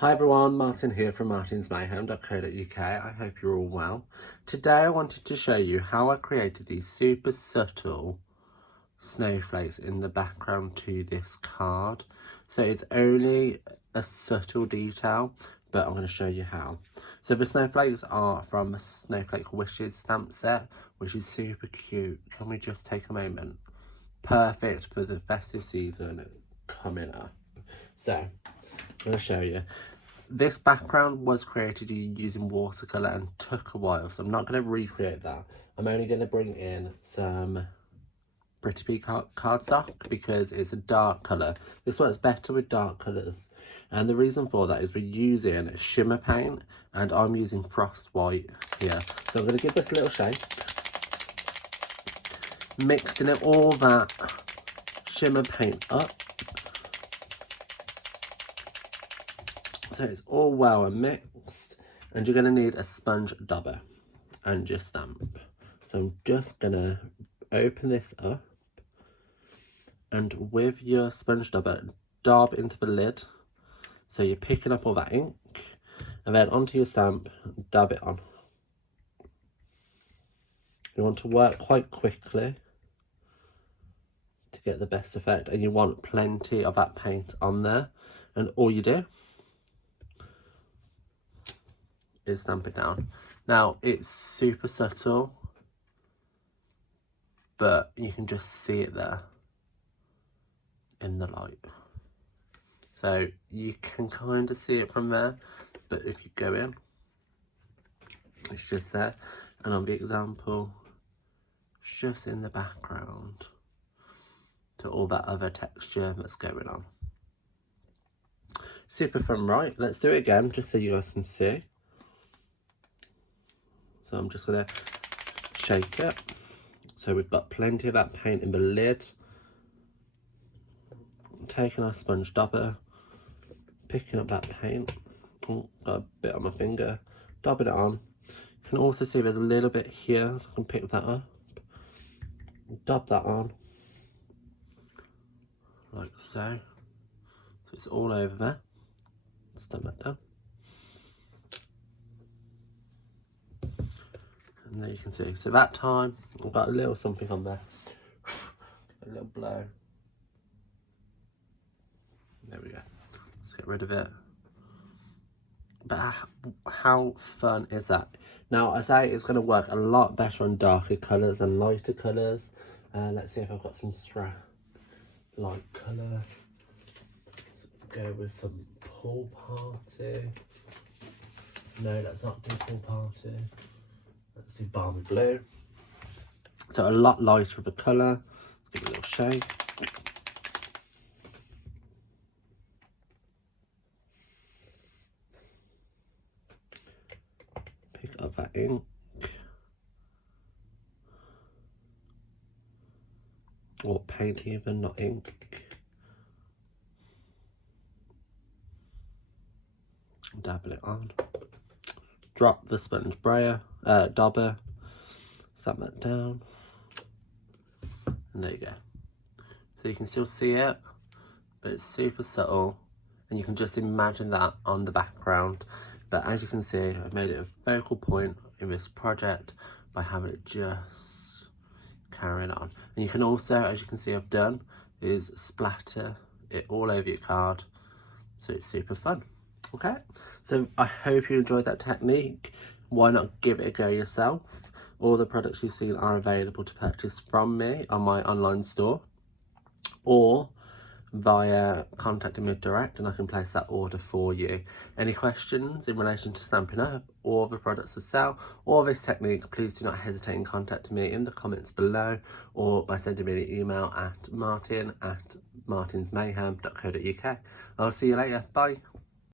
Hi everyone, Martin here from martinsmayhem.co.uk. I hope you're all well. Today I wanted to show you how I created these super subtle snowflakes in the background to this card. So it's only a subtle detail, but I'm going to show you how. So the snowflakes are from the Snowflake Wishes stamp set, which is super cute. Can we just take a moment? Perfect for the festive season coming up. So I'm going to show you. This background was created using watercolour and took a while, so I'm not going to recreate that. I'm only going to bring in some Pretty Pea cardstock because it's a dark colour. This works better with dark colours, and the reason for that is we're using Shimmer Paint and I'm using Frost White here. So I'm going to give this a little shake, mixing it all that Shimmer Paint up. So it's all well and mixed, and you're going to need a sponge dauber and your stamp. So I'm just going to open this up, and with your sponge dauber, daub into the lid. So you're picking up all that ink, and then onto your stamp, dab it on. You want to work quite quickly to get the best effect, and you want plenty of that paint on there, and all you do is stamp it down. Now it's super subtle, but you can just see it there in the light. So you can kind of see it from there, but if you go in, it's just there. And on the example, just in the background to all that other texture that's going on. Super fun, right? Let's do it again just so you guys can see. So I'm just going to shake it. So we've got plenty of that paint in the lid. Taking our sponge dauber, picking up that paint. Oh, got a bit on my finger. Dabbing it on. You can also see there's a little bit here, so I can pick that up. Dab that on. Like so. So it's all over there. Stamp that down. And there you can see. So that time, I've got a little something on there. A little blow. There we go. Let's get rid of it. But how fun is that? Now, I say it's going to work a lot better on darker colours than lighter colours. Let's see if I've got some light colour. Let's go with some pool party. No, let's not do pool party. Let's do Barbie blue. So a lot lighter of a colour. Give it a little shake. Pick up that ink. Or paint even, not ink. Dabble it on. Drop the sponge dauber. Stamp that down. And there you go. So you can still see it, but it's super subtle. And you can just imagine that on the background. But as you can see, I've made it a focal point in this project by having it just carrying on. And you can also, as you can see I've done, is splatter it all over your card. So it's super fun. Okay, so I hope you enjoyed that technique. Why not give it a go yourself? All the products you've seen are available to purchase from me on my online store, or via contacting me direct, and I can place that order for you. Any questions in relation to Stampin' Up or the products to sell or this technique, please do not hesitate in contacting me in the comments below, or by sending me an email at martin@martinsmayhem.co.uk. I'll see you later. Bye.